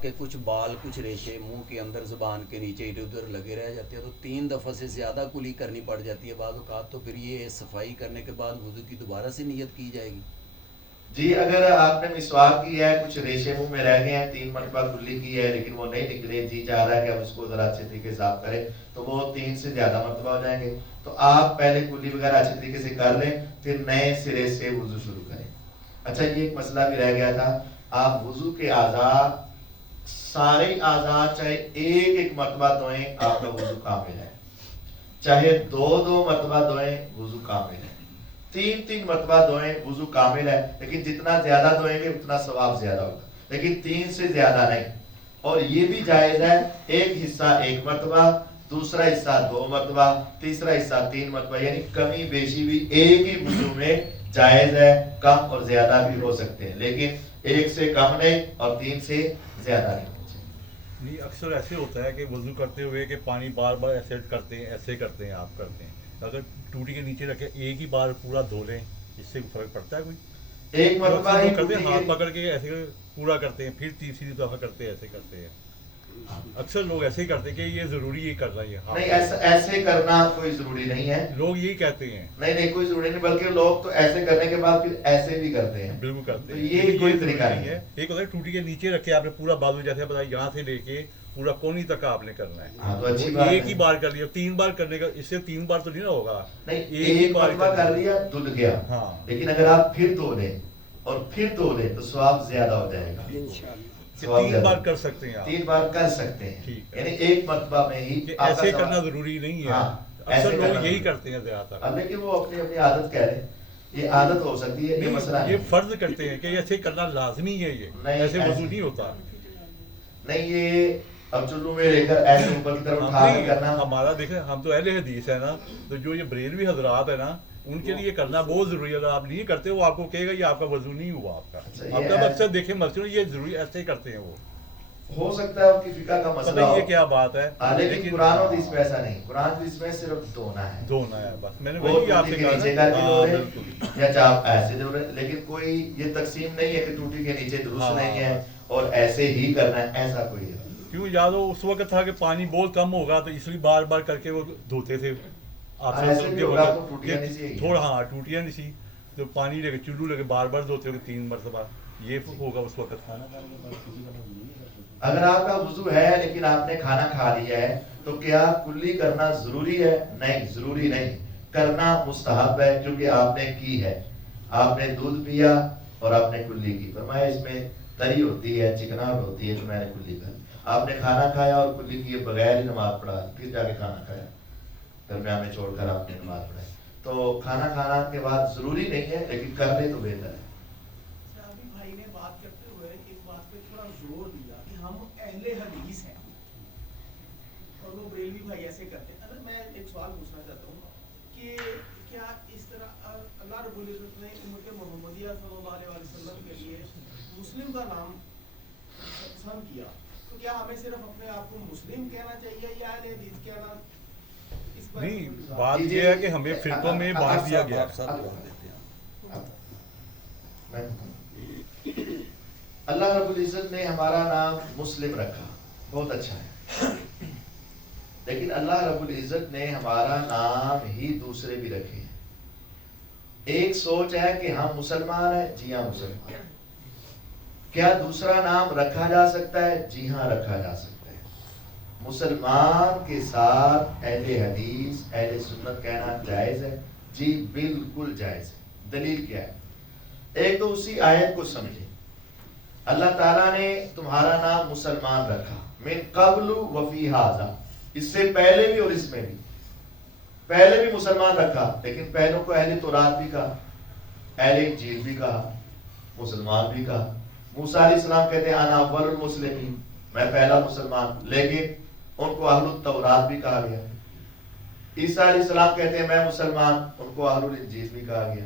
آپ کے کچھ بال کچھ ریشے منہ کے اندر زبان کے نیچے ادھر ادھر لگے رہ جاتے ہیں تو 3 دفعہ سے زیادہ کلی کرنی پڑ جاتی ہے بعض اوقات، تو پھر یہ صفائی کرنے کے بعد وضو کی دوبارہ سے نیت کی جائے گی؟ جی اگر آپ نے مسواک کی ہے، کچھ ریشے منہ میں رہ گئے ہیں، 3 مرتبہ کلی کی ہے لیکن وہ نہیں نکلے، جی چاہ رہا ہے کہ ہم اس کو ذرا اچھے طریقے سے صاف کریں، تو وہ 3 سے زیادہ مرتبہ ہو جائیں گے. تو آپ پہلے کلی وغیرہ اچھے طریقے سے کر لیں، پھر نئے سرے سے وضو شروع کریں. اچھا یہ ایک مسئلہ بھی رہ گیا تھا، آپ وضو کے اعضاء سارے اعضاء چاہے ایک ایک مرتبہ دھوئیں آپ کا وضو کامل ہے، چاہے 2 مرتبہ دھوئیں وضو کامل ہے، 3 مرتبہ دھوئیں وضو کامل ہے، لیکن جتنا زیادہ دھوئیں گے اتنا ثواب زیادہ ہوگا، لیکن 3 سے زیادہ نہیں. اور یہ بھی جائز ہے ایک حصہ 1 مرتبہ، دوسرا حصہ 2 مرتبہ، تیسرا حصہ 3 مرتبہ، یعنی کمی بیشی بھی ایک ہی وضو میں جائز ہے. کم اور زیادہ بھی ہو سکتے ہیں لیکن 1 سے کم نہیں اور 3 سے زیادہ نہیں. نہیں اکثر ایسے ہوتا ہے کہ وضو کرتے ہوئے کہ پانی بار بار ایسے کرتے ہیں آپ کرتے ہیں، اگر ٹوٹی کے نیچے رکھے ایک ہی بار پورا دھو لیں اس سے فرق پڑتا ہے کوئی؟ ایک مرتبہ ہی کرتے ہیں ہاتھ پکڑ کے ایسے پورا کرتے ہیں، پھر تیسری دفعہ کرتے ہیں، ایسے کرتے ہیں. اکثر لوگ ایسے ہی کرتے ہیں کہ یہ ضروری ہے کرنا، یہ نہیں ایسے کرنا کوئی ضروری نہیں ہے، لوگ یہی کہتے ہیں. نہیں کوئی ضروری نہیں، بلکہ لوگ تو ایسے کرنے کے بعد پھر ایسے بھی کرتے ہیں. بالکل کرتے ہیں، یہ کوئی طریقہ نہیں ہے. ایک ہوتا ہے ٹوٹی کے نیچے رکھے آپ نے پورا بازو جیسے بتایا یہاں سے لے کے پورا کونی تک آپ نے کرنا ہے، ایک ہی بار کر لیا. 3 بار کرنے کا اس سے 3 بار تو نہیں نہ ہوگا، نہیں ایک مرتبہ کر لیا دھل گیا. ہاں لیکن اگر آپ پھر دھو لیں اور پھر دھو لیں تو ثواب زیادہ ہو جائے گا. 3 بار کر سکتے ہیں آپ، 3 بار کر سکتے ہیں، یعنی ایک مرتبہ میں ہی. ایسے کرنا ضروری نہیں ہے، اکثر لوگ یہی کرتے ہیں زیادہ تر. اب لیکن وہ اپنی عادت کہہ رہے ہیں، یہ عادت ہو سکتی ہے، یہ مسئلہ یہ فرض کرتے ہیں کہ ایسے کرنا لازمی ہے، یہ ایسے وضو نہیں ہوتا. نہیں یہ اب چلو میں لے کر ایسے اوپر کی طرف اٹھا کے کرنا. ہمارا دیکھیں ہم تو اہل حدیث ہے نا، تو جو یہ بریلوی حضرات ہے نا ان کے لیے کرنا بہت ضروری ہے. اگر آپ نہیں کرتے وہ آپ کو کہے گا یہ آپ کا وضو نہیں ہوا آپ کا. آپ کا اکثر دیکھیں مسجد یہ ضروری ایسے کرتے ہیں، وہ ہو سکتا ہے آپ کی فقہ کا مسئلہ ہو، یہ کیا بات ہے. لیکن قرآن و حدیث میں ایسا نہیں، قرآن و حدیث میں صرف دھونا ہے بس. میں نے وہی آپ سے کہا یا چاپ ایسے دھو رہے، لیکن کوئی یہ تقسیم نہیں ہے کہ ٹوٹی کے نیچے درست نہیں ہے اور ایسے ہی کرنا ہے، ایسا کوئی ہے. کیوں یاد ہو اس وقت تھا کہ پانی بہت کم ہوگا تو اس لیے بار بار کر کے وہ دھوتے تھے. آپ تھوڑا ہاں ٹوٹیاں نہیں سی تو پانی لے کے چلو لے کے بار بار دھوتے ہوگے 3 مرتبہ، یہ ہوگا اس وقت. اگر آپ کا وضو ہے لیکن آپ نے کھانا کھا لیا ہے تو کیا کلی کرنا ضروری ہے؟ نہیں ضروری نہیں، کرنا مستحب ہے کیونکہ آپ نے کی ہے. آپ نے دودھ پیا اور آپ نے کلی کی، فرمایا اس میں تری ہوتی ہے چکناہٹ ہوتی ہے تو میں نے کلی کر. آپ نے کھانا کھایا اور کلی کیے بغیر ہی نماز پڑھا، پھر جا کے کھانا کھایا، درمیان میں چھوڑ کر آپ نے نماز پڑھائی، تو کھانا کھانا کے بعد ضروری نہیں ہے لیکن کر لے تو بہتر ہے. بھائی نے بات کرتے ہوئے ایک بات پہ تھوڑا زور دیا کہ ہم اہل حدیث ہیں اور وہ بریلوی بھائی ایسے کرتے ہیں. اگر میں ایک سوال پوچھنا چاہتا ہوں کہ کیا اس طرح اللہ رب العزت نے امت محمدیہ صلی اللہ علیہ وسلم کے لیے مسلم کا نام پسند کیا، تو کیا ہمیں صرف اپنے آپ کو مسلم کہنا چاہیے یا اہل حدیث کہنا؟ نہیں بات یہ ہے کہ ہمیں فرقوں میں بانٹ دیا گیا. اللہ رب العزت نے ہمارا نام مسلم رکھا، بہت اچھا ہے، لیکن اللہ رب العزت نے ہمارا نام ہی دوسرے بھی رکھے ہیں. ایک سوچ ہے کہ ہم مسلمان ہیں، جی ہاں مسلمان. کیا دوسرا نام رکھا جا سکتا ہے؟ جی ہاں رکھا جا سکتا ہے. مسلمان کے ساتھ اہل حدیث اہل سنت کہنا جائز ہے، جی بالکل جائز ہے. دلیل کیا ہے؟ ایک تو اسی آیت کو سمجھیں، اللہ تعالیٰ نے تمہارا نام مسلمان رکھا، من قبل وفی ھذا، اس سے پہلے بھی اور اس میں بھی. پہلے بھی مسلمان رکھا لیکن پہلوں کو اہل تورات بھی کہا، اہل انجیل بھی کہا، مسلمان بھی کہا. موسیٰ علیہ السلام کہتے ہیں انا اول المسلمین، میں پہلا مسلمان، لیکن ان کو اہل التورات بھی کہا گیا. عیسیٰ علیہ السلام کہتے ہیں میں مسلمان، ان کو اہل الانجیل بھی کہا گیا.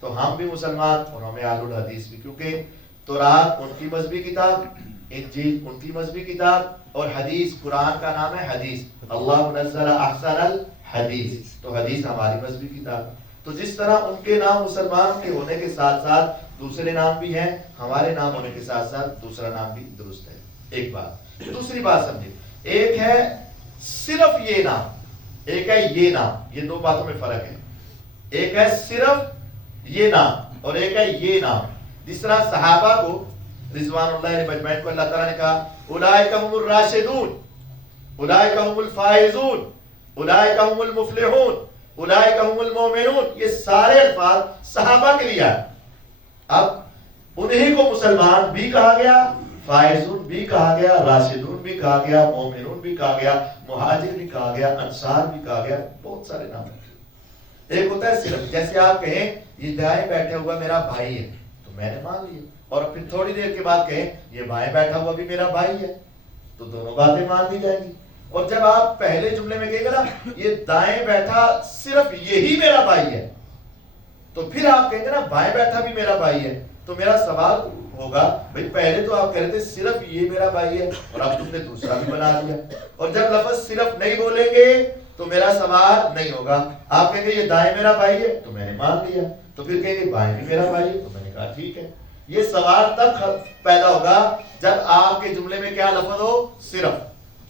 تو ہم بھی مسلمان اور ہمیں اہل الحدیث بھی، کیونکہ تورات ان کی مذہبی کتاب، انجیل ان کی مذہبی کتاب، اور حدیث قرآن کا نام ہے حدیث، اللہ نزل احسن الحدیث، تو حدیث ہماری مذہبی کتاب. تو جس طرح ان کے نام مسلمان کے ہونے کے ساتھ ساتھ دوسرے نام بھی ہیں، ہمارے نام ہونے کے ساتھ ساتھ دوسرا نام بھی درست ہے. ایک بات. دوسری بات سمجھے, ایک ہے صرف یہ نام, ایک ہے یہ نام, یہ دو باتوں میں فرق ہے. ایک ہے صرف یہ نام اور ایک ہے یہ نام. جس طرح صحابہ کو رضوان اللہ علیہ مجمعین کو اللہ تعالیٰ نے کہا اولئک هم الراشدون, اولئک هم الفائزون, اولئک هم المفلحون, اولئک هم المؤمنون, یہ سارے الفاظ صحابہ کے لیے ہیں. اب انہیں کو مسلمان بھی کہا گیا, فائزون بھی کہا گیا, راشدون بھی کہا گیا, مومنون بھی کہا گیا, مہاجر بھی کہا گیا, انصار بھی کہا گیا, بہت سارے نام ہیں. ایک ہوتا ہے صرف, جیسے آپ کہیں یہ دائیں بیٹھا ہوا میرا بھائی ہے تو میں نے مان لیا, اور پھر تھوڑی دیر کے بعد کہیں یہ بائیں بیٹھا ہوا بھی میرا بھائی ہے تو دونوں باتیں مان لی جائیں گی. اور جب آپ پہلے جملے میں کہیں گے نا یہ دائیں بیٹھا صرف یہی میرا بھائی ہے, تو پھر آپ کہیں گے نا بائیں بیٹھا بھی میرا بھائی ہے, تو میرا سوال ہوگا بھئی پہلے تو آپ کہہ رہے تھے صرف یہ میرا بھائی ہے اور اب تم نے دوسرا بھی بنا دیا. اور جب لفظ صرف نہیں بولیں گے تو میرا سوال نہیں ہوگا. آپ کہیں گے یہ دائیں میرا بھائی ہے تو میں نے مان لیا, تو پھر کہیں گے بائیں بھی میرا بھائی ہے تو میں نے کہا ٹھیک ہے. یہ سوال تب پیدا ہوگا جب آپ کے جملے میں کیا لفظ ہو, صرف.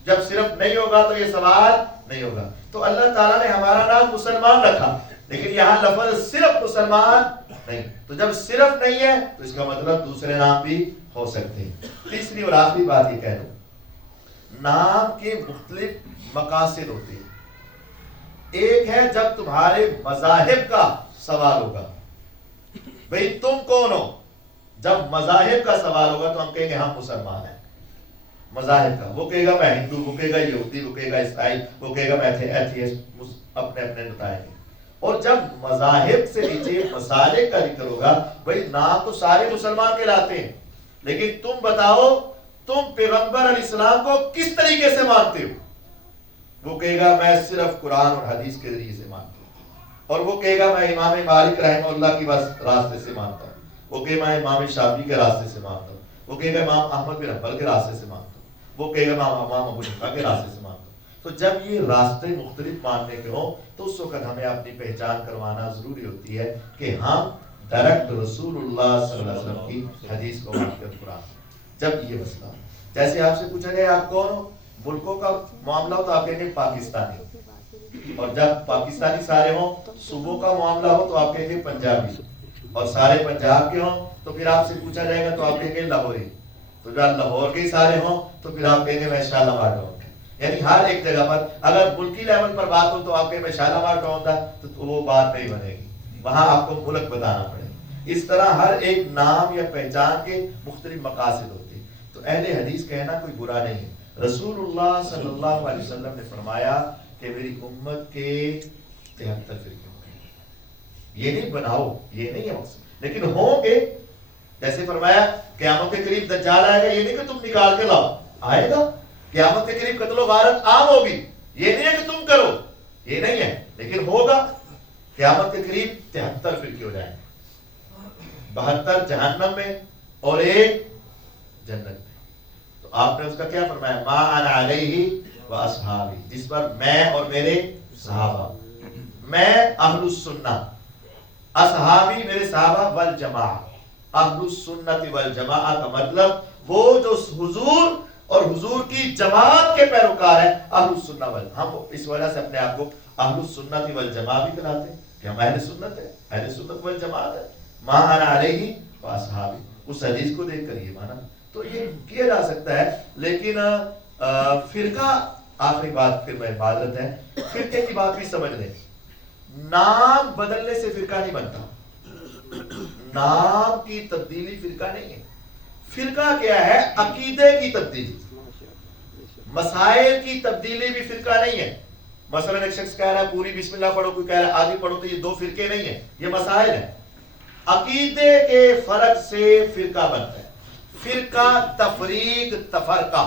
جب صرف نہیں ہوگا تو یہ سوال نہیں ہوگا. تو اللہ تعالیٰ نے ہمارا نام مسلمان رکھا, لیکن یہاں لفظ صرف مسلمان نہیں. تو جب صرف نہیں ہے تو اس کا مطلب دوسرے نام بھی ہو سکتے ہیں. تیسری اور آخری بات یہ کہہ دوں, نام کے مختلف مقاصد ہوتے ہیں. ایک ہے جب تمہارے مذاہب کا سوال ہوگا, بھئی تم کون ہو. جب مذاہب کا سوال ہوگا تو ہم کہیں گے ہم مسلمان ہیں. مذاہب کا, وہ کہے گا میں ہندو, وہ کہے گا یہودی, وہ کہے گا عیسائی, وہ کہے گا میں ایتھیسٹ, اپنے اپنے بتائیں گے. اور جب مذاہب سے نیچے مسالک کا ذکر ہوگا, بھئی نام تو سارے مسلمان کہلاتے ہیں, لیکن تم بتاؤ تم پیغمبر علیہ السلام کو کس طریقے سے مانتے ہو. وہ کہے گا میں صرف قرآن اور حدیث کے ذریعے سے مانتا ہوں. اور وہ کہے گا میں امام مالک رحمہ اللہ کی بس راستے سے مانتا ہوں. وہ کہے میں امام شافعی کے راستے سے مانتا ہوں. وہ کہے گا امام احمد بن حنبل کے راستے سے مانتا ہوں. وہ کہے گا امام ابو حنیفہ کے راستے سے مانتا ہوں. تو جب یہ راستے مختلف ماننے کے ہوں تو اس وقت ہمیں اپنی پہچان کروانا ضروری ہوتی ہے کہ ہم ڈائریکٹ رسول اللہ صلی اللہ علیہ وسلم کی حدیث کو مانتے ہیں, قرآن. جب یہ مسئلہ, جیسے آپ سے پوچھا جائے آپ کون ہو, ملکوں کا معاملہ ہو تو آپ کہیں گے پاکستانی, اور جب پاکستانی سارے ہوں, صوبوں کا معاملہ ہو تو آپ کہیں گے پنجابی, اور سارے پنجاب کے ہوں تو پھر آپ سے پوچھا جائے گا تو آپ کہیں گے لاہوری, تو جب لاہور کے سارے ہوں تو پھر آپ کہیں گے میں شالامار ٹاؤن. یعنی ہر ایک جگہ پر اگر ملکی لیول پر بات ہو تو آپ کہیں میں شالامار ٹاؤن تھا, تو وہ بات نہیں بنے گی, وہاں آپ کو ملک بتانا پڑے گا. اس طرح ہر ایک نام یا پہچان کے مختلف مقاصد ہوتے ہیں. تو اہل حدیث کہنا کوئی برا نہیں ہے. رسول اللہ صلی اللہ علیہ وسلم نے فرمایا کہ میری امت کے 73 فرقے ہوں گے. یہ نہیں بناؤ, یہ نہیں ہے مقصد, لیکن ہوں گے. جیسے فرمایا قیامت کے قریب دجال آئے گا, یہ نہیں کہ تم نکال کے لاؤ, آئے گا. قیامت کے قریب قتل و غارت عام ہوگی, یہ نہیں ہے کہ تم کرو, یہ نہیں ہے, لیکن ہوگا. قیامت کے قریب 73 فرقے ہو جائیں گے, 72 جہنم میں اور 1 جنت میں. تو آپ نے اس کا کیا فرمایا, ما انا علیہ و اصحابی, جس پر میں اور میرے صحابہ. میں اہل السنہ, اصحابی میرے صحابہ, والجماع. اہل السنت والجماع کا مطلب وہ جو حضور اور حضور کی جماعت کے پیروکار ہیں, اہل السنہ والجماع. ہم اس وجہ سے اپنے آپ کو اہل السنت والجماع بھی کہلاتے ہیں کہ ہم اہل سنت ہیں, اہل سنت والجماعت ہے. ما انا علیہ و اصحابی, اس حدیث کو دیکھ کر یہ مانا. تو یہ کیا جا سکتا ہے, لیکن فرقہ, آخری بات پھر میں معذرت ہے, فرقے کی بات بھی سمجھ لیں. نام بدلنے سے فرقہ نہیں بنتا, نام کی تبدیلی فرقہ نہیں ہے. فرقہ کیا ہے, عقیدے کی تبدیلی, مسائل کی تبدیلی بھی فرقہ نہیں ہے. مثلا ایک شخص کہہ رہا ہے پوری بسم اللہ پڑھو, کوئی کہہ رہا ہے آدھی پڑھو, تو یہ 2 فرقے نہیں ہیں, یہ مسائل ہیں. عقیدے کے فرق سے فرقہ بنتا ہے. فرقہ, تفریق, تفرقہ,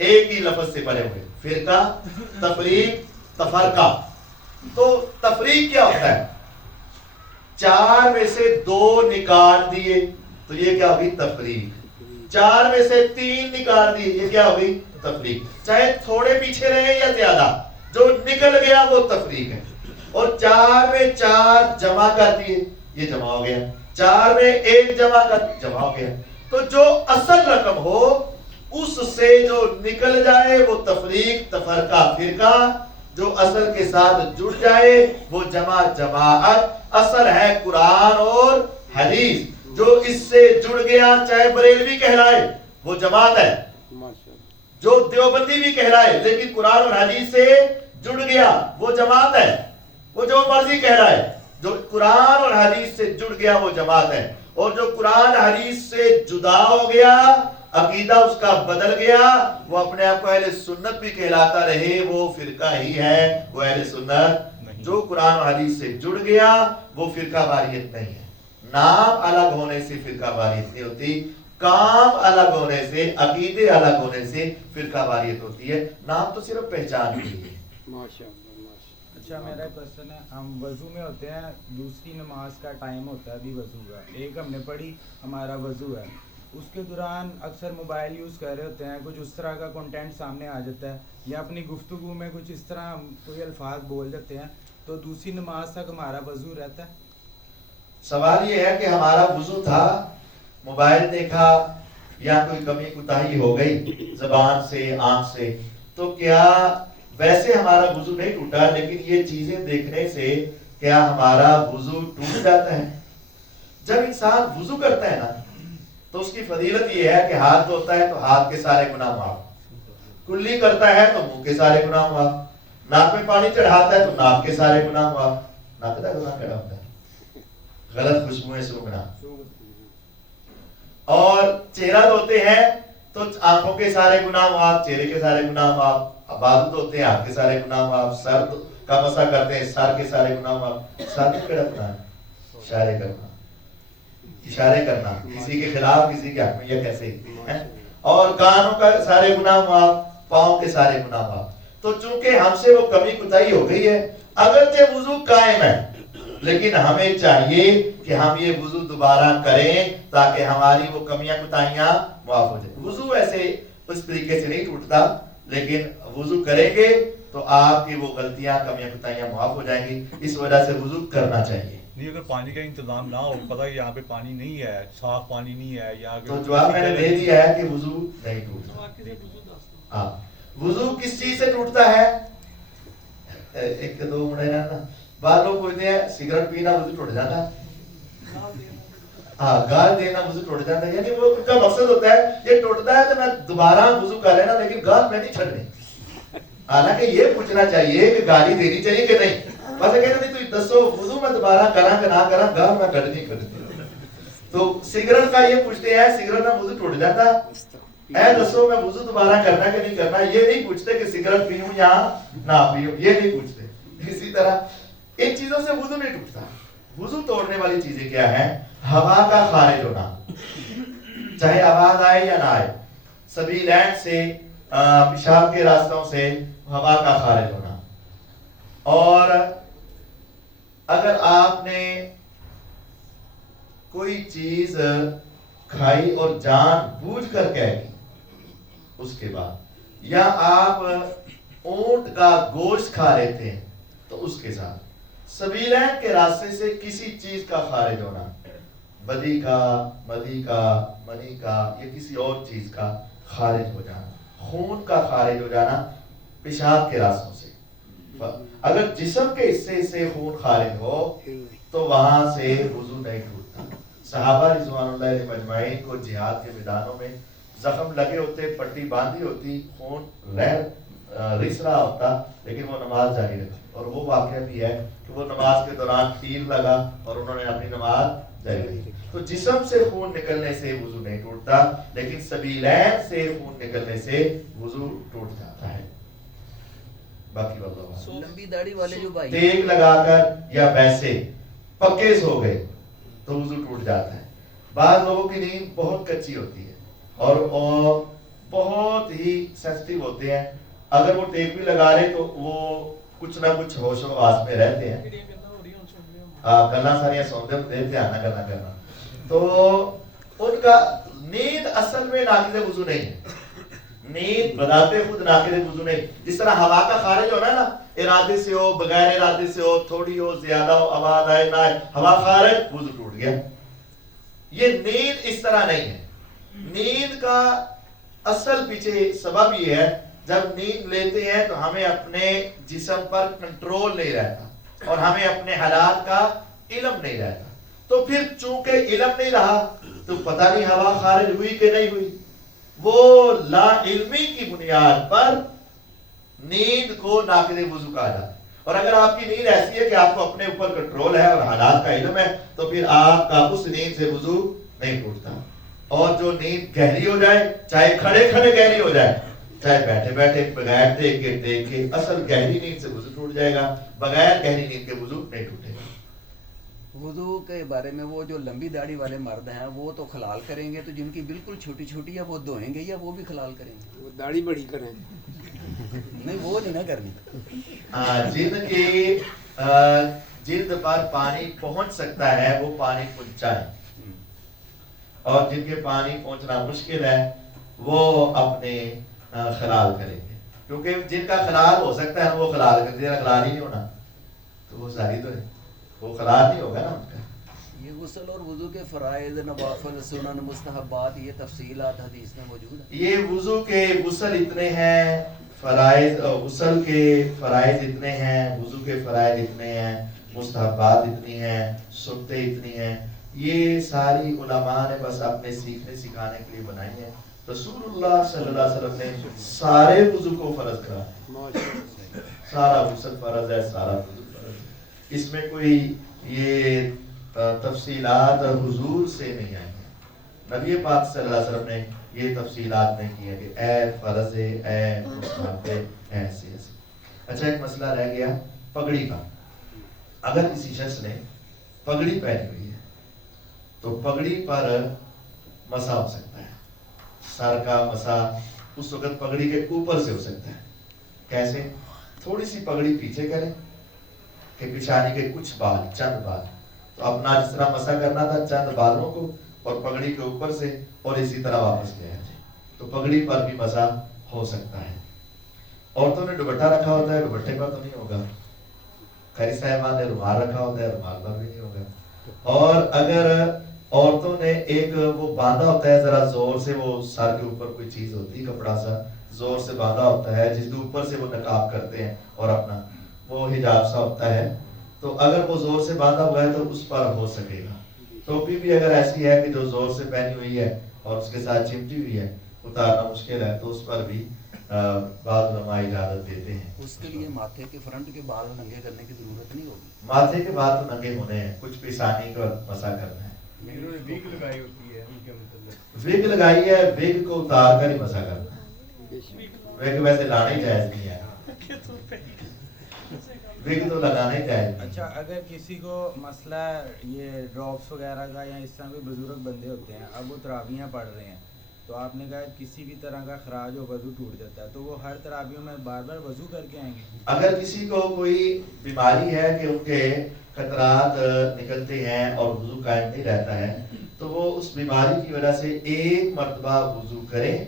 ایک ہی لفظ سے بنے ہوئے. فرقہ, تفریق, تفرقہ. تو تفریق کیا ہوتا ہے, 4 میں سے 2 نکال دیے تو یہ کیا ہوگی, تفریق. 4 میں سے 3 نکال دیے, یہ کیا ہوگی, تفریق. چاہے تھوڑے پیچھے رہے یا زیادہ, جو نکل گیا وہ تفریق ہے. اور 4 میں 4 جمع کر دیے, یہ جمع ہو گیا. 4 میں 1 جمع کر جمع ہو گیا. تو جو اصل رقم ہو اس سے جو نکل جائے وہ تفریق تفرقہ فرقہ، جو اصل کے ساتھ جڑ جائے وہ جماعت، اصل ہے قرآن اور حدیث، جو اس سے جڑ گیا چاہے بریلوی کہلائے وہ جماعت ہے، جو دیوبندی بھی کہلائے لیکن قرآن اور حدیث سے جڑ گیا وہ جماعت ہے، وہ جو مرضی کہلائے، جو قرآن اور حدیث سے جڑ گیا وہ جماعت ہے، اور جو قرآن حدیث سے جدا ہو گیا، عقیدہ اس کا بدل گیا، وہ اپنے آپ کو اہل سنت بھی کہلاتا رہے، وہ فرقہ ہی ہے، وہ اہل سنت نہیں۔ جو قرآن و حدیث سے جڑ گیا وہ فرقہ واریت نہیں ہے۔ نام الگ ہونے سے فرقہ واریت نہیں ہوتی، کام الگ ہونے سے، عقیدے الگ ہونے سے فرقہ واریت ہوتی ہے۔ نام تو صرف پہچان کے لیے۔ اچھا میرا کوشچن ہے، ہم وضو میں ہوتے ہیں، دوسری نماز کا ٹائم ہوتا ہے ابھی وضو کا، ایک ہم نے پڑھی، ہمارا وضو ہے، اس کے دوران اکثر موبائل یوز کر رہے ہوتے ہیں، کچھ اس طرح کا کنٹینٹ سامنے آ جاتا ہے، یا اپنی گفتگو میں کچھ اس طرح کوئی الفاظ بول جاتے ہیں، تو دوسری نماز تک ہمارا وضو رہتا ہے؟ سوال یہ ہے کہ ہمارا وضو تھا، موبائل دیکھا یا کوئی کمی کوتاہی ہو گئی زبان سے، آنکھ سے، تو کیا ویسے ہمارا وضو نہیں ٹوٹا، لیکن یہ چیزیں دیکھنے سے کیا ہمارا وضو ٹوٹ جاتا ہے؟ جب انسان وضو کرتا ہے نا تو اس کی فضیلت یہ ہے کہ ہاتھ دھوتا ہے تو ہاتھ کے سارے گناہ معاف، کلی کرتا ہے تو منہ کے سارے گناہ معاف، ناک میں پانی چڑھاتا ہے تو ناک کے سارے گناہ معاف۔ ناک کا گناہ کیا ہوتا ہے؟ غلط خوشبوئیں سونگھنا۔ اور چہرہ دھوتے ہیں تو آنکھوں کے سارے گناہ معاف، چہرے کے سارے گناہ معاف، بازو دھوتے ہیں ہاتھ کے سارے گناہ معاف، سر کا مسح کرتے ہیں سر کے سارے گناہ معاف۔ سر میں کیڑا گناہ ہے؟ اشارے کرنا، اشارے کرنا کسی کے خلاف، کسی کے حق میں، یہ کیسے ہے؟ اور کانوں کا سارے گناہ معاف، پاؤں کے سارے گناہ معاف۔ تو چونکہ ہم سے وہ کمی کوتاہی ہو گئی ہے، اگرچہ وضو قائم ہے، لیکن ہمیں چاہیے کہ ہم یہ وضو دوبارہ کریں تاکہ ہماری وہ کمیاں کوتاہیاں معاف ہو جائیں۔ وضو ایسے اس طریقے سے نہیں ٹوٹتا، لیکن وضو کریں گے تو آپ کی وہ غلطیاں، کمیاں کوتاہیاں معاف ہو جائیں گی، اس وجہ سے وضو کرنا چاہیے۔ نہیں اگر پانی کا انتظام نہ ہو، پتہ ہے یہاں پہ پانی نہیں ہے، صاف پانی نہیں ہے، یا تو جواب میں نے دے دیا ہے کہ وضو نہیں ٹوٹتا۔ ہاں، وضو کس چیز سے ٹوٹتا ہے؟ ایک دو منٹ نا، بعض لوگ پوچھتے ہیں سگریٹ پینا وضو ٹوٹ جاتا ہے؟ ہاں، گال دینا وضو ٹوٹ جاتا ہے، یعنی وہ ان کا مقصد ہوتا ہے یہ ٹوٹتا ہے تو میں دوبارہ وضو کر لینا، لیکن گال میں نہیں چھڑنی۔ حالانکہ یہ پوچھنا چاہیے کہ گالی دینی چاہیے کہ نہیں، بس کہتے ہیں تو دسو وضو میں دوبارہ کرا کہ نہ کرا، گال میں کٹ نہیں کرتی۔ تو سگریٹ کا یہ پوچھتے ہیں سگریٹ میں وضو ٹوٹ جاتا ہے، اے دسو میں وضو دوبارہ کرنا کہ نہیں کرنا، یہ نہیں پوچھتے کہ سگریٹ پیوں یا نہ پیوں، یہ نہیں پوچھتے۔ اسی طرح ان چیزوں سے وضو نہیں ٹوٹتا۔ وضو توڑنے والی چیزیں کیا ہیں؟ ہوا کا خارج ہونا، چاہے آواز آئے یا نہ آئے، سبیلین سے، پیشاب کے راستوں سے ہوا کا خارج ہونا، اور اگر آپ نے کوئی چیز کھائی اور جان بوجھ کر کہہ دی اس کے بعد، یا آپ اونٹ کا گوشت کھا لیتے ہیں تو اس کے ساتھ سبیلین کے راستے سے کسی چیز کا خارج ہونا، بدی کا، مدی کا، منی کا، یا کسی اور چیز کا خارج ہو جانا، خون کا خارج ہو جانا پیشاب کے راستوں سے۔ اگر جسم کے حصے سے خون خارج ہو تو وہاں سے وضو نہیں ٹوٹتا۔ صحابہ رضوان اللہ علیہ مجمعین کو جہاد کے میدانوں میں زخم لگے ہوتے، پٹی باندھی ہوتی، خون رس رہا ہوتا، لیکن وہ نماز جاری رکھی، اور وہ واقعہ بھی ہے کہ وہ نماز کے دوران تیر لگا اور انہوں نے اپنی نماز جاری رکھی۔ تو جسم سے خون نکلنے سے وضو نہیں ٹوٹتا، لیکن سبیلین سے خون نکلنے سے وضو ٹوٹ جاتا ہے۔ باقی واللہ لمبی داڑھی والے جو بھائی تیل لگا کر یا ویسے پکے سو گئے تو وضو ٹوٹ جاتا ہے۔ بعض لوگوں کی نیند بہت کچی ہوتی ہے اور بہت ہی سینسٹیو ہوتے ہیں، اگر وہ ٹیپ بھی لگا رہے تو وہ کچھ نہ کچھ ہوش و حواس میں رہتے ہیں، گلا ساریاں سوندے ہوتے، دھیان نہ کرنا، تو ان کا نیند اصل میں ناقض وضو نہیں ہے، نیند بذات خود ناقض وضو نہیں۔ جس طرح ہوا کا خارج ہونا ہے نا، ارادے سے ہو، بغیر ارادے سے ہو، تھوڑی ہو، زیادہ ہو، آواز آئے نہ آئے، ہوا خارج، وضو ٹوٹ گیا۔ یہ نیند اس طرح نہیں ہے۔ نیند کا اصل پیچھے سبب یہ ہے جب نیند لیتے ہیں تو ہمیں اپنے جسم پر کنٹرول نہیں رہتا اور ہمیں اپنے حالات کا علم نہیں رہتا. تو پھر چونکہ علم نہیں رہا تو پتہ نہیں ہوا خارج ہوئی کہ نہیں ہوئی. وہ لا علمی کی بنیاد پر نیند کو ناقض وضو کہا جاتا ہے. اور اگر آپ کی نیند ایسی ہے کہ آپ کو اپنے اوپر کنٹرول ہے اور حالات کا علم ہے تو پھر آپ کا اس نیند سے وضو نہیں ٹوٹتا. اور جو نیند گہری ہو جائے, چاہے کھڑے کھڑے گہری ہو جائے, چاہے بیٹھے بیٹھے بغیر دیکھے, اصل گہری نیند سے وضو ٹوٹ جائے گا, بغیر گہری نیند کے وضو نہیں ٹوٹے گا. وضو کے بارے میں وہ جو لمبی داڑھی والے مرد ہیں وہ تو خلال کریں گے, تو جن کی بالکل چھوٹی چھوٹی ہے وہ دھوئیں گے یا وہ بھی خلال کریں گے؟ وہ داڑھی بڑی کریں. نہیں وہ نہیں نہ کرنی. جن کی جلد پر پانی پہنچ سکتا ہے وہ پانی پہنچائے, اور جن کے پانی پہنچنا مشکل ہے وہ اپنے خلال کریں گے. کیونکہ جن کا خلال ہو سکتا ہے وہ خلال کرتے ہیں, خلال ہی نہیں ہونا تو وہ ساری تو ہے, وہ خلال نہیں ہوگا نا ان کا. یہ غسل اور وضو کے فرائض, نوافل, سنن, مستحبات, یہ تفصیلات حدیث میں موجود ہیں. یہ وضو کے غسل اتنے ہیں, فرائض غسل کے فرائض اتنے ہیں, وضو کے فرائض اتنے ہیں, مستحبات اتنی ہیں, سنتیں اتنی ہیں. یہ ساری علماء نے بس اپنے سیکھنے سکھانے کے لیے بنائی ہیں. رسول اللہ صلی اللہ علیہ وسلم نے سارے وضو کو فرض کرا, سارا غسل فرض ہے, سارا وضو فرض ہے. اس میں کوئی یہ تفصیلات حضور سے نہیں آئی ہیں. نبی پاک صلی اللہ علیہ وسلم نے یہ تفصیلات نہیں کی ہے کہ اے فرض ہے, اے مستحب ہے, ایسے ایسے. اچھا ایک مسئلہ رہ گیا پگڑی کا. اگر کسی شخص نے پگڑی پہنی ہوئی ہے تو پگڑی پر مسا ہو سکتا ہے. سر کا مسا اس وقت پگڑی کے اوپر سے ہو سکتا ہے. کیسے؟ تھوڑی سی پگڑی پیچھے کریں کہ پیشانی کے کچھ بال, چند بال, تو اپنا جس طرح مسا کرنا تھا چند بالوں کو اور پگڑی کے اوپر سے, اور اسی طرح واپس لے آ جائے. تو پگڑی پر بھی مسا ہو سکتا ہے. عورتوں نے دوپٹہ رکھا ہوتا ہے, دوپٹے پر تو نہیں ہوگا. قاری صاحبان نے رومال رکھا ہوتا ہے, رومال پر بھی نہیں ہوگا. اور اگر عورتوں نے ایک وہ باندھا ہوتا ہے ذرا زور سے, وہ سر کے اوپر کوئی چیز ہوتی ہے, کپڑا سا زور سے باندھا ہوتا ہے جس کے اوپر سے وہ نقاب کرتے ہیں, اور اپنا وہ حجاب سا ہوتا ہے, تو اگر وہ زور سے باندھا ہوا ہے تو اس پر ہو سکے گا. ٹوپی بھی اگر ایسی ہے کہ جو زور سے پہنی ہوئی ہے اور اس کے ساتھ چمٹی ہوئی ہے, اتارنا مشکل ہے, تو اس پر بھی بعض علماء اجازت دیتے ہیں. اس کے لیے ماتھے کے فرنٹ کے بال ننگے کرنے کی ضرورت نہیں ہوگی. ماتھے کے بال تو ننگے ہونے ہیں, کچھ پیشانی کا مسا کرنا ہے. ویگ لگائی ہوتی ہے ان کے مطلب, وگ لگائی ہے, وگ کو اتار کر ہی مسا کرنا ہے. وگ ویسے لانا ہی جائز نہیں ہے, وگ تو لگانا ہی جائز نہیں. اچھا اگر کسی کو مسئلہ یہ ڈراپس وغیرہ کا, یا اس طرح کے بزرگ بندے ہوتے ہیں, اب وہ تراویحاں پڑھ رہے ہیں, تو آپ نے کہا کسی بھی طرح کا خراج ہو وضو ٹوٹ جاتا ہے, تو وہ ہر تراویحوں میں بار بار وضو کر کے آئیں گے؟ اگر کسی کو کوئی بیماری ہے کہ ان کے قطرات نکلتے ہیں اور وضو قائم نہیں رہتا ہے, تو وہ اس بیماری کی وجہ سے ایک مرتبہ وضو کریں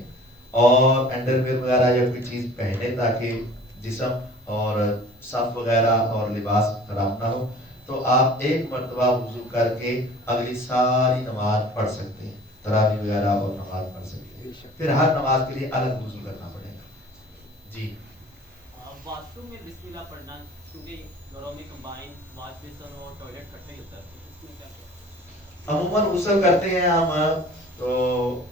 اور انڈر ویئر وغیرہ یا کوئی چیز پہنے تاکہ جسم اور صف وغیرہ اور لباس خراب نہ ہو. تو آپ ایک مرتبہ وضو کر کے اگلی ساری نماز پڑھ سکتے ہیں, تراویح وغیرہ اور نماز پڑھ سکتے ہیں. پھر ہر نماز کے لیے الگ وضو کرنا پڑے گا. جی واش روم میں بسم اللہ پڑھنا, کیونکہ گھروں میں کمبائن واش بیسن اور ٹوائلٹ اکٹھا ہی ہوتا ہے, اس میں کیا عموماً غسل کرتے ہیں ہم تو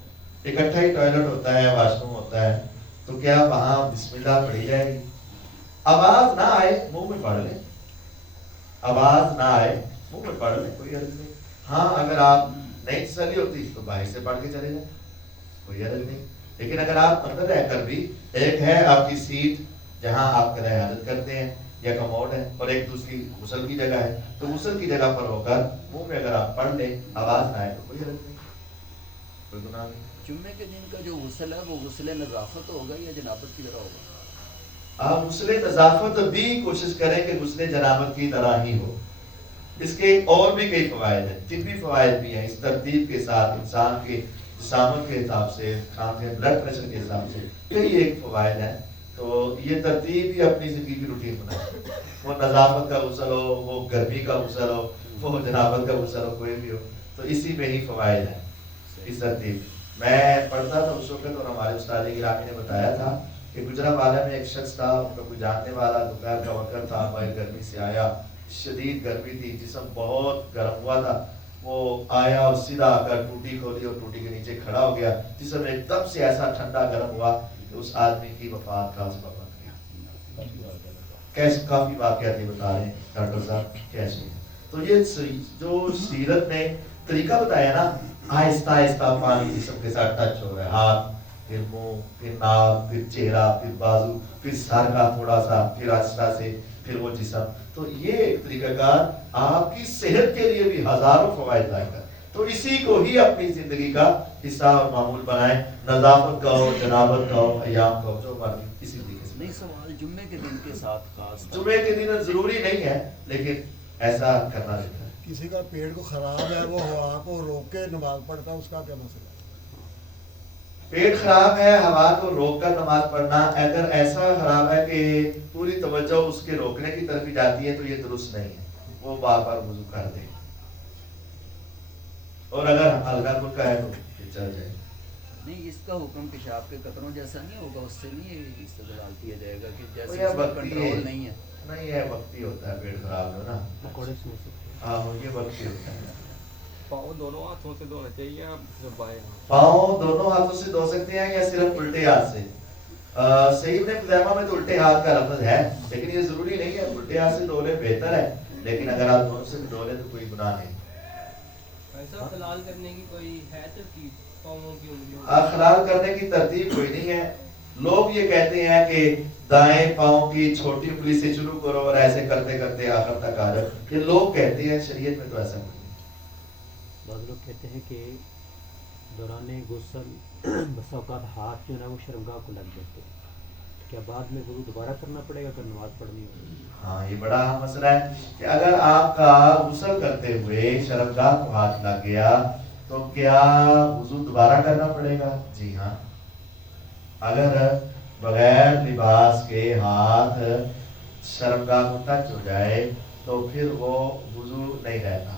اکٹھا ہی ٹوائلٹ ہوتا ہے, واش روم ہوتا ہے, تو کیا وہاں بسم اللہ پڑھی جائے گی؟ آواز نہ آئے منہ میں پڑھ لیں, آواز نہ آئے منہ میں پڑھ لیں, کوئی حرج نہیں. ہاں اگر آپ نہیں تسلی ہوتی تو باہر سے پڑھ کے چلے جائیں, کوئی حرج نہیں. لیکن اگر آپ اندر رہ کر بھی, ایک ہے آپ کی سیٹ جہاں آپ قضاء حاجت کرتے ہیں یا کموڈ ہے, اور ایک دوسری غسل کی جگہ ہے, تو غسل کی جگہ پر ہو کر منہ میں اگر آپ پڑھ لیں, آواز نہ آئے تو کوئی حرج نہیں, کوئی گناہ نہیں. جمعے کے دن کا جو غسل ہے وہ غسل نظافت ہوگا یا جنابت کی طرح ہوگا؟ آپ غسل نظافت بھی کوشش کریں کہ غسل جنابت کی طرح ہی ہو. اس کے اور بھی کئی فوائد ہیں, طبی فوائد بھی ہیں. اس ترتیب کے ساتھ انسان کے جسامت کے حساب سے, خان کے بلڈ پریشر کے حساب سے کئی ایک فوائد ہیں. تو یہ ترتیب ہی اپنی زندگی کی روٹین بنائے. وہ نظافت کا غسل ہو, وہ گرمی کا غسل ہو, وہ جنابت کا غسل ہو, کوئی بھی ہو, تو اسی میں ہی فوائد ہیں اس ترتیب. میں پڑھتا تھا اس وقت، اور ہمارے استاد گرامی نے بتایا تھا کہ گجرانوالہ میں ایک شخص تھا، ان کا کوئی جاننے والا، دوپہر کا وقت تھا، باہر گرمی سے آیا، شدید گرمی تھی، جسم بہت گرم ہوا تھا، وہ آیا اور سیدھا آ کر ٹوٹی کھولی اور ٹوٹی کے نیچے کھڑا ہو گیا، جسم ایک دم سے ایسا ٹھنڈا گرم ہوا کہ اس آدمی کی وفات کا سبب بن گیا. کیسے کافی واقعات یہ بتا رہے ہیں ڈاکٹر صاحب کیسے. تو یہ جو سیرت نے طریقہ بتایا نا، آہستہ آہستہ پانی جسم کے ساتھ ٹچ ہو رہا ہے، ہاتھ، پھر منہ، پھر ناک، پھر چہرہ، پھر بازو، پھر سر کا تھوڑا سا، پھر آہستہ سے پھر وہ جسم. تو یہ ایک طریقہ کار آپ کی صحت کے لیے بھی ہزاروں فوائد لائے گا. تو اسی کو ہی اپنی زندگی کا حصہ اور معمول بنائیں. نظافت کا ہو، جنابت کا ہو، ایام کا ہو، جو مرضی اسی طریقے سے. نہیں، سوال جمعے کے دن کے ساتھ خاص طور جمعے کے دن ضروری نہیں ہے، لیکن ایسا کرنا رہتا ہے. کسی کا پیٹ کو خراب ہے، وہ ہوا کو روک کے نماز پڑھتا ہے، اس کا کیا مسئلہ ہے؟ پیٹ خراب ہے، ہوا کو روک کر نماز پڑھنا اگر ایسا خراب ہے کہ پوری توجہ اس کے روکنے کی طرف ہی جاتی ہے تو یہ درست نہیں ہے. وہ بار بار وضو کر دے، اور اگر ہلکا پھلکا ہے تو پھر چل جائے. نہیں، اس کا حکم پیشاب کے قطروں جیسا نہیں ہوگا، اس سے نہیں استدلال کیا جائے گا کہ وہ جیسے یہ اس کا وقتی ہے، کنٹرول نہیں ہے. نہیں ہے، وقتی ہوتا ہے پیٹ خراب ہو نا. ہاں یہ وقتی ہوتا ہے. پاؤں دونوں ہاتھوں سے دھونا چاہیے یا صرف بائیں ہاتھ؟ پاؤں دونوں ہاتھوں سے دھو سکتے ہیں یا صرف الٹے ہاتھ سے؟ صحیح ابن خزیمہ میں تو الٹے ہاتھ کا لفظ ہے، لیکن یہ ضروری نہیں ہے. الٹے ہاتھ سے دھو لیں بہتر ہے، لیکن اگر آپ دونوں سے دھو لیں تو کوئی گناہ نہیں. ایسا خلال کرنے کی کوئی ہے ترتیب پاؤں کی انگلیوں؟ خلال کرنے کی ترتیب کوئی نہیں ہے. لوگ یہ کہتے ہیں کہ دائیں پاؤں کی چھوٹی انگلی سے شروع کرو اور ایسے کرتے کرتے آخر تک آ جاؤ. یہ لوگ کہتے ہیں، شریعت میں تو ایسا نہیں. بعض لوگ کہتے ہیں کہ دوران غسل بسا اوقات ہاتھ جو ہے نا وہ شرمگاہ کو لگ جاتے ہیں، کیا بعد میں وضو دوبارہ کرنا پڑے گا اگر نماز پڑھنی ہو؟ ہاں یہ بڑا اہم مسئلہ ہے کہ اگر آپ کا غسل کرتے ہوئے شرمگاہ کو ہاتھ لگ گیا تو کیا وضو دوبارہ کرنا پڑے گا؟ جی ہاں. اگر بغیر لباس کے ہاتھ شرمگاہ کو ٹچ ہو جائے تو پھر وہ وضو نہیں رہتا،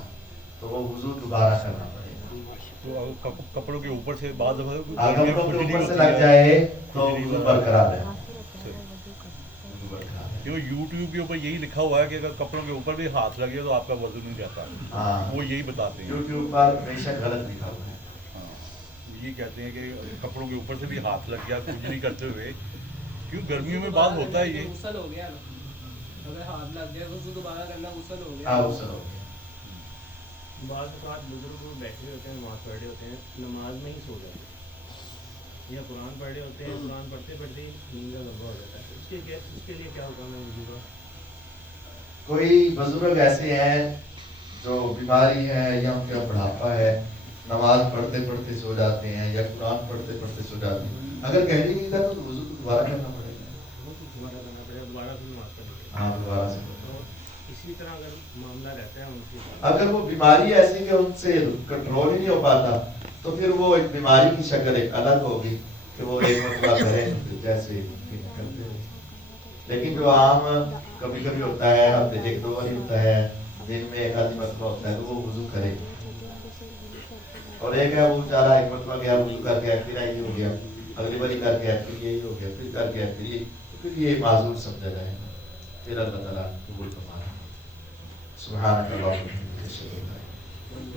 تو وہ وضو دوبارہ کرنا پڑے گا. تو اگر کپڑوں کے اوپر سے بعض دفعہ کپڑوں کے اوپر سے لگ جائے تو وضو برقرار ہے. یوٹیوب کے اوپر یہی لکھا ہوا ہے کہ اگر کپڑوں کے اوپر بھی ہاتھ لگے تو آپ کا وضو نہیں جاتا. ہاں وہ یہی بتاتے ہیں. یوٹیوب پر بے شک غلط لکھا ہوا ہے. یہ کہتے ہیں کہ کپڑوں کے اوپر سے بھی ہاتھ لگ گیا کچھ نہیں کرتے ہوئے، کیوں گرمیوں میں بعض ہوتا ہے یہ. غسل ہو گیا نا، اگر ہاتھ لگ گیا تو دوبارہ کرنا غسل ہو گیا. ہاں غسل ہو گیا. بعض اوقات بزرگ لوگ بیٹھے ہوتے ہیں، نماز پڑھ رہے ہوتے ہیں، نماز میں ہی سو جاتے ہیں، یا قرآن پڑھ رہے ہوتے ہیں، قرآن پڑھتے پڑھتے ہی نیند کا لمبا ہو جاتا ہے. اس کے لیے کیا حکم ہے وضو کا؟ کوئی بزرگ ایسے ہیں جو بیماری ہے یا ان کا بڑھاپا ہے، نماز پڑھتے پڑھتے سو جاتے ہیں یا قرآن پڑھتے پڑھتے سو جاتے ہیں، اگر گہری نیند ہے تو وضو دوبارہ کرنا پڑے گا. وہ تو دوبارہ کرنا پڑے گا، دوبارہ سے نماز پڑھیں گے. ہاں دوبارہ سے. اسی طرح اگر معاملہ رہتا ہے ان کے ساتھ، اگر وہ بیماری ایسی کہ ان سے کنٹرول ہی نہیں ہو پاتا تو پھر وہ ایک بیماری کی شکل ایک الگ ہوگی کہ وہ ایک مرتبہ کریں جیسے کرتے ہیں. لیکن جو عام کبھی کبھی ہوتا ہے، ہفتے ایک دو بار ہی ہوتا ہے، دن میں ایک آدھی مرتبہ ہوتا ہے، تو وہ وضو کرے. اور ایک ہے وہ بیچارہ ایک مرتبہ گیا وضو کر کے پھر یہی ہو گیا، اگلی باری کر کے پھر یہی ہو گیا، پھر کر کے پھر یہ معذور سمجھا جائے. پھر اللہ تعالیٰ قبول فرمائے. سبحانک اللہم و بحمدک.